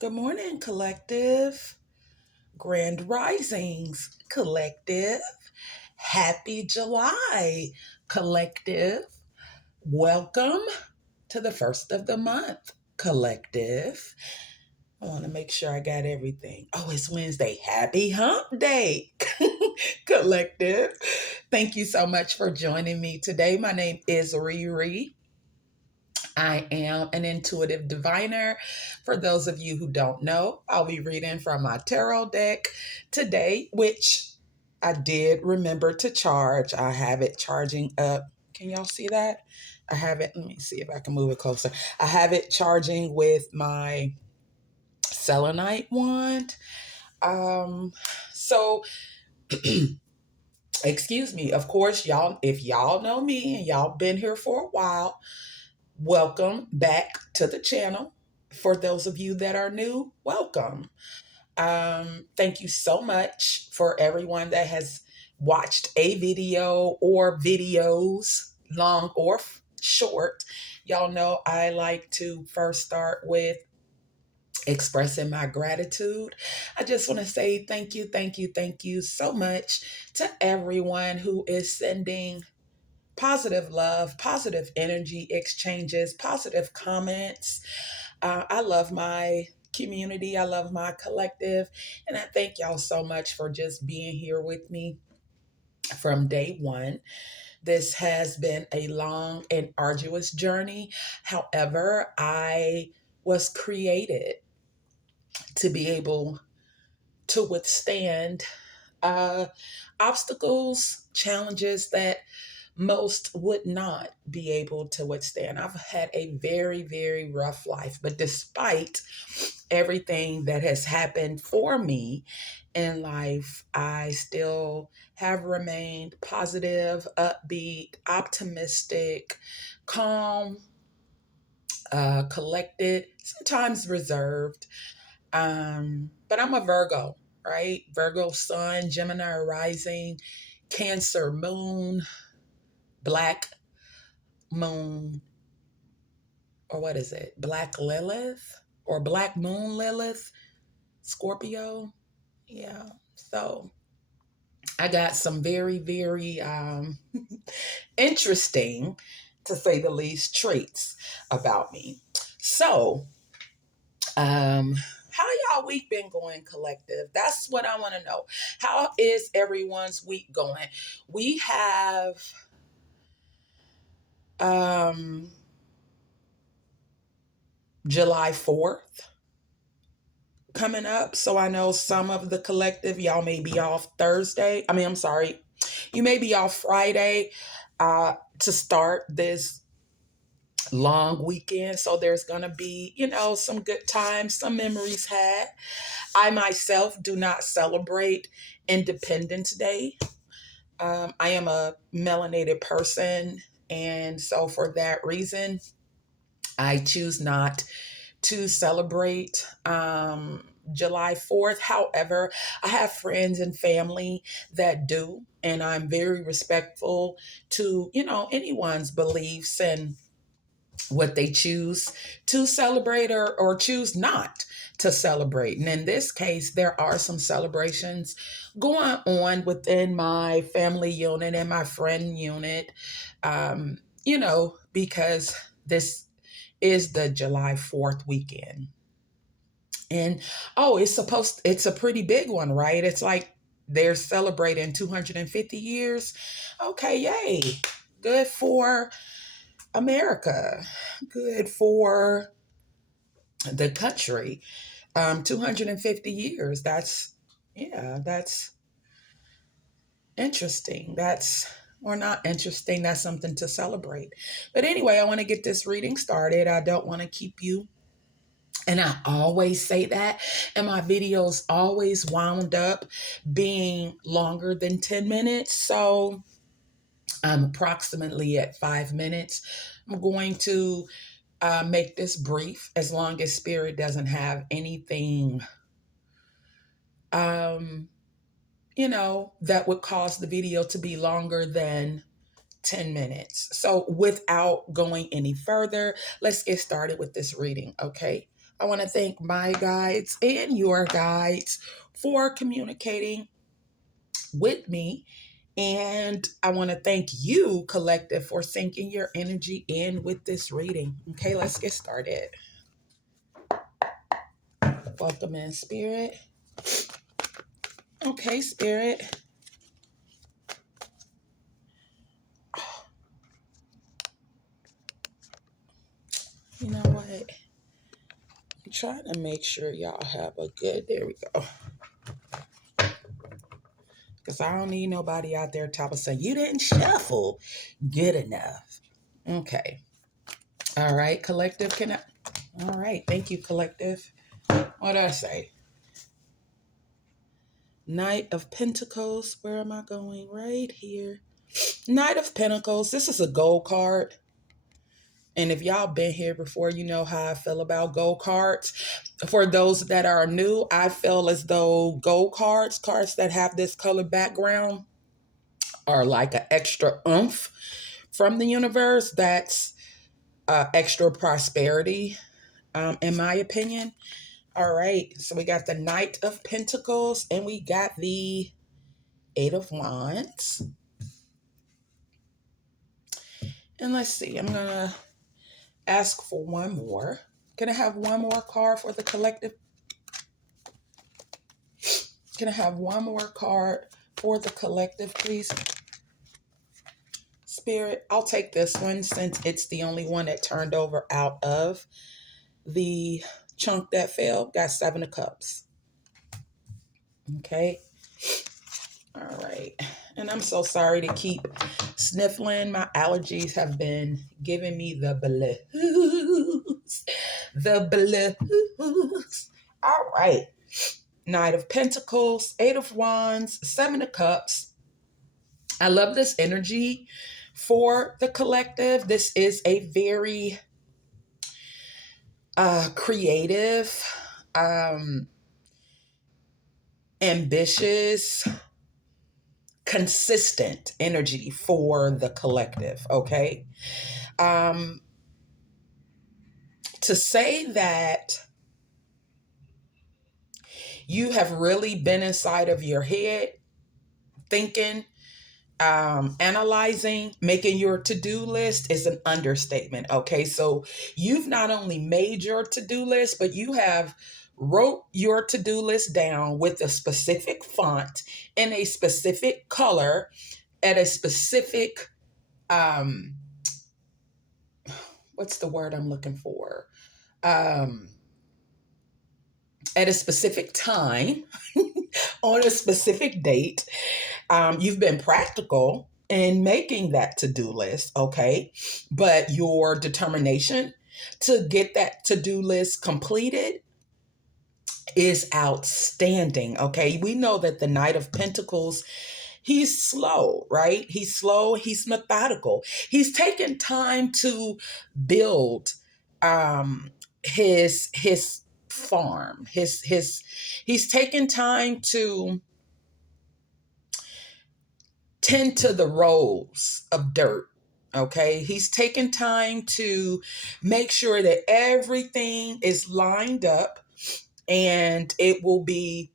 Good morning, collective. Grand Risings, collective. Happy July, collective. Welcome to the first of the month, collective. I want to make sure I got everything. Oh, it's Wednesday. Happy Hump Day, collective. Thank you so much for joining me today. My name is Riri. I am an intuitive diviner. For those of you who don't know, I'll be reading from my tarot deck today, which I did remember to charge. I have it charging up. Can y'all see that? I have it. Let me see if I can move it closer. I have it charging with my selenite wand. So excuse me. Of course, y'all, if y'all know me and y'all been here for a while, welcome back to the channel. For those of you that are new, welcome. Thank you so much for everyone that has watched a video or videos, long or short. Y'all know I like to first start with expressing my gratitude. I just want to say thank you, thank you, thank you so much to everyone who is sending positive love, positive energy exchanges, positive comments. I love my community. I love my collective. And I thank y'all so much for just being here with me from day one. This has been a long and arduous journey. However, I was created to be able to withstand uh, obstacles, challenges that most would not be able to withstand. I've had a very, very rough life, but despite everything that has happened for me in life, I still have remained positive, upbeat, optimistic, calm, collected, sometimes reserved. But I'm a Virgo, right? Virgo sun, Gemini rising, Cancer moon, Black moon, or what is it? Black Lilith or Black moon Lilith, Scorpio. Yeah. So I got some very, very interesting, to say the least, traits about me. So, how y'all week been going, collective? That's what I want to know. How is everyone's week going? We have um July 4th coming up. So I know some of the collective, y'all may be off Thursday. I'm sorry. You may be off Friday to start this long weekend. So there's going to be, some good times, some memories had. I myself do not celebrate Independence Day. I am a melanated person. And so for that reason, I choose not to celebrate July 4th. However, I have friends and family that do, and I'm very respectful to, anyone's beliefs and what they choose to celebrate or choose not to celebrate. And in this case, there are some celebrations going on within my family unit and my friend unit, because this is the July 4th weekend. And oh, it's a pretty big one, right? It's like they're celebrating 250 years. Okay, yay. Good for America. Good for the country. 250 years. That's interesting. Or not interesting. That's something to celebrate. But anyway, I want to get this reading started. I don't want to keep you. And I always say that. And my videos always wound up being longer than 10 minutes. So I'm approximately at 5 minutes. I'm going to make this brief as long as Spirit doesn't have anything, that would cause the video to be longer than 10 minutes. So without going any further, let's get started with this reading, okay? I want to thank my guides and your guides for communicating with me. And I want to thank you, collective, for syncing your energy in with this reading. Okay, let's get started. Welcome in, Spirit. Okay, Spirit. You know what? I'm trying to make sure y'all have a good, there we go. Because I don't need nobody out there top of saying, you didn't shuffle good enough. Okay. All right, collective. All right. Thank you, collective. What did I say? Knight of Pentacles. Where am I going? Right here. Knight of Pentacles. This is a gold card. And if y'all been here before, you know how I feel about gold cards. For those that are new, I feel as though gold cards that have this color background, are like an extra oomph from the universe. That's extra prosperity, in my opinion. All right, so we got the Knight of Pentacles and we got the Eight of Wands. And let's see, I'm going to ask for one more. Can I have one more card for the collective? Can I have one more card for the collective, please? Spirit, I'll take this one since it's the only one that turned over out of the chunk that fell. Got Seven of Cups. Okay. All right. And I'm so sorry to keep sniffling. My allergies have been giving me the blues. The blues. All right. Knight of Pentacles, Eight of Wands, Seven of Cups. I love this energy for the collective. This is a very creative, ambitious, consistent energy for the collective. Okay. To say that you have really been inside of your head thinking, analyzing, making your to-do list is an understatement. Okay. So you've not only made your to-do list, but you have wrote your to-do list down with a specific font in a specific color at a specific, what's the word I'm looking for? At a specific time on a specific date. You've been practical in making that to-do list, okay? But your determination to get that to-do list completed is outstanding, okay? We know that the Knight of Pentacles, he's slow, right? He's slow, he's methodical. He's taken time to build his farm. He's taken time to tend to the rows of dirt. Okay, he's taken time to make sure that everything is lined up and it will be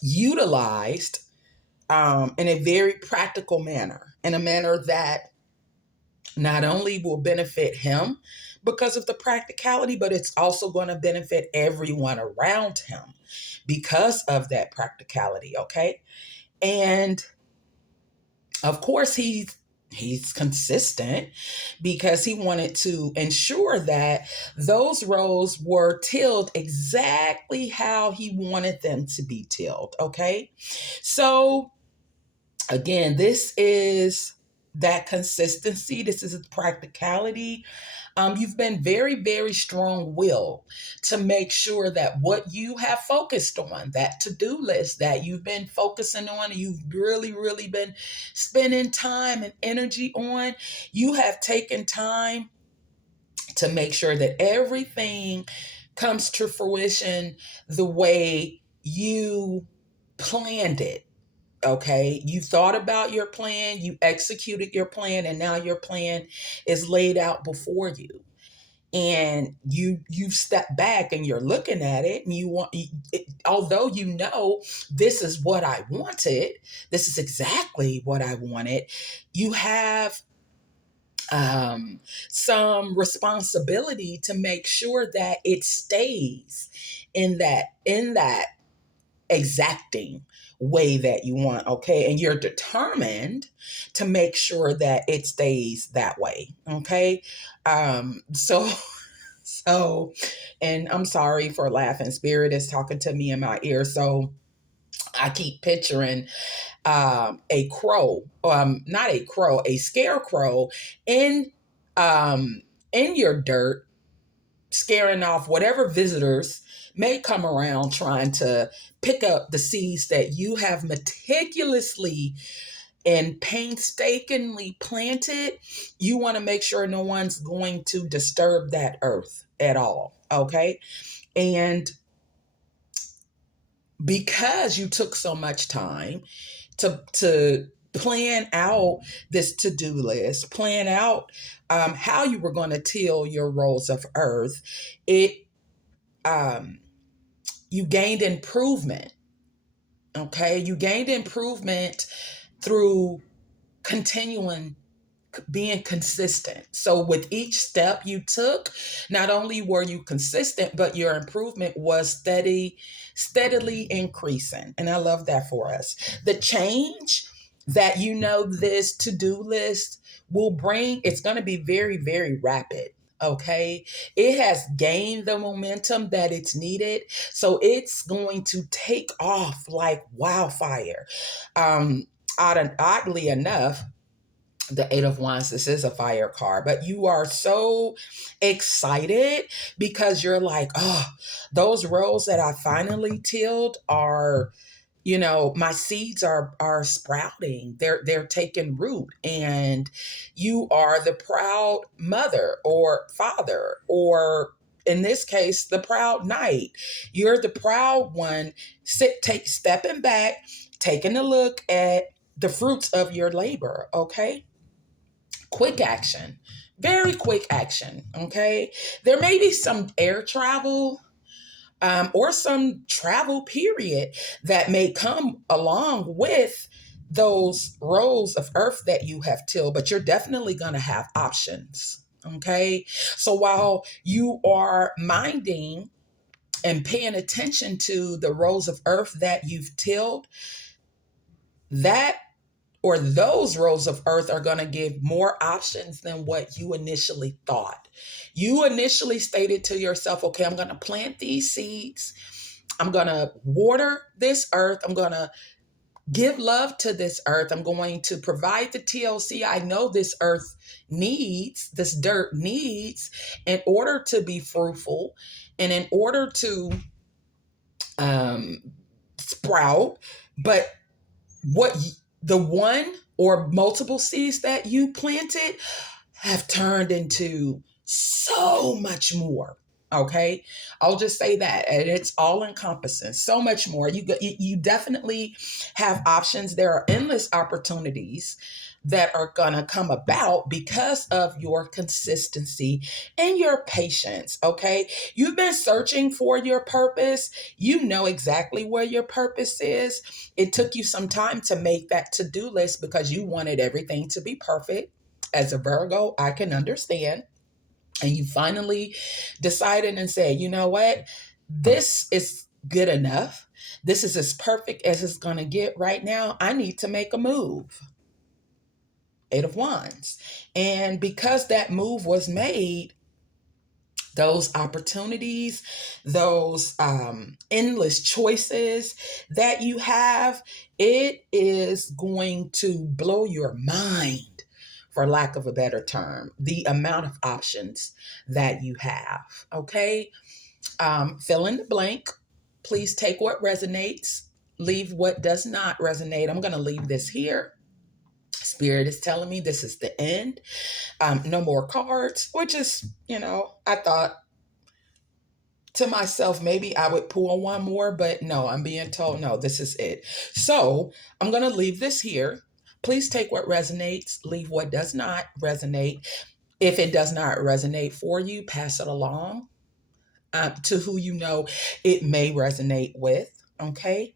utilized in a very practical manner, in a manner that not only will benefit him because of the practicality, but it's also going to benefit everyone around him because of that practicality. Okay, and of course he's consistent because he wanted to ensure that those rows were tilled exactly how he wanted them to be tilled. Okay, so again, this is that consistency. This is practicality. You've been very, very strong will to make sure that what you have focused on, that to-do list that you've been focusing on, and you've really, really been spending time and energy on, you have taken time to make sure that everything comes to fruition the way you planned it. Okay, you thought about your plan, you executed your plan, and now your plan is laid out before you. and you step back and you're looking at it, and although you know this is what I wanted, this is exactly what I wanted, you have some responsibility to make sure that it stays in that exacting way that you want, okay? And you're determined to make sure that it stays that way, okay? So so, and I'm sorry for laughing. Spirit is talking to me in my ear, so I keep picturing a crow, not a crow, a scarecrow in um, in your dirt, scaring off whatever visitors may come around trying to pick up the seeds that you have meticulously and painstakingly planted. You want to make sure no one's going to disturb that earth at all. Okay. And because you took so much time to plan out this to-do list, plan out how you were going to till your rolls of earth, it um, you gained improvement. Okay, you gained improvement through continuing being consistent. So with each step you took, not only were you consistent, but your improvement was steadily increasing. And I love that for us. The change that this to-do list will bring, it's going to be very, very rapid. Okay. It has gained the momentum that it's needed. So it's going to take off like wildfire. Um, oddly enough, the Eight of Wands, this is a fire card, but you are so excited because you're like, oh, those rows that I finally tilled are, my seeds are sprouting. They're taking root, and you are the proud mother or father, or in this case, the proud knight. You're the proud one, stepping back, taking a look at the fruits of your labor, okay? Quick action, very quick action. Okay. There may be some air travel or some travel period that may come along with those rows of earth that you have tilled, but you're definitely going to have options. Okay. So while you are minding and paying attention to the rows of earth that you've tilled, that or those rows of earth are going to give more options than what you initially thought. You initially stated to yourself, okay, I'm going to plant these seeds. I'm going to water this earth. I'm going to give love to this earth. I'm going to provide the TLC I know this earth needs, this dirt needs, in order to be fruitful and in order to um, sprout. But what the one or multiple seeds that you planted have turned into so much more. Okay, I'll just say that, and it's all encompassing. So much more. You definitely have options. There are endless opportunities that are gonna come about because of your consistency and your patience. Okay, you've been searching for your purpose. You know exactly where your purpose is. It took you some time to make that to-do list because you wanted everything to be perfect. As a Virgo, I can understand. And you finally decided and said, you know what? This is good enough. This is as perfect as it's going to get right now. I need to make a move. Eight of Wands. And because that move was made, those opportunities, those endless choices that you have, it is going to blow your mind, for lack of a better term, the amount of options that you have. Okay. Fill in the blank. Please take what resonates, leave what does not resonate. I'm going to leave this here. Spirit is telling me this is the end. No more cards, which is, I thought to myself, maybe I would pull one more, but no, I'm being told, no, this is it. So I'm going to leave this here. Please take what resonates, leave what does not resonate. If it does not resonate for you, pass it along to who you know it may resonate with. Okay.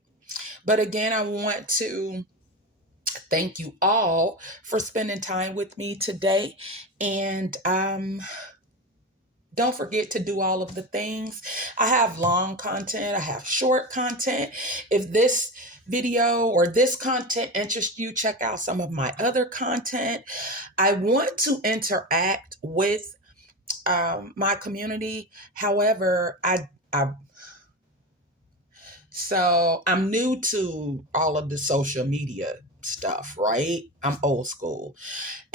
But again, I want to thank you all for spending time with me today. And don't forget to do all of the things. I have long content, I have short content. If this video or this content interests you, check out some of my other content. I want to interact with my community. However, so I'm new to all of the social media stuff, right? I'm old school.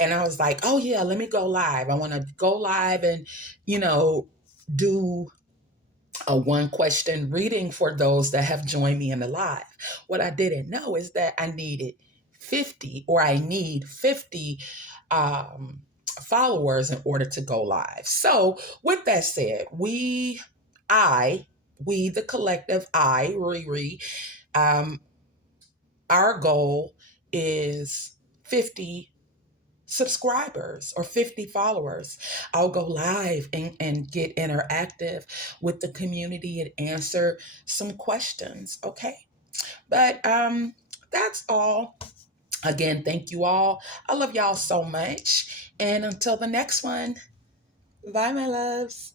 And I was like, oh yeah, let me go live. I want to go live and, you know, do a one question reading for those that have joined me in the live. What I didn't know is that I needed 50 or I need 50 um, followers in order to go live. So with that said, we the collective, Riri, um, our goal is 50 subscribers or 50 followers. I'll go live and get interactive with the community and answer some questions. Okay. But that's all. Again, thank you all. I love y'all so much. And until the next one, bye, my loves.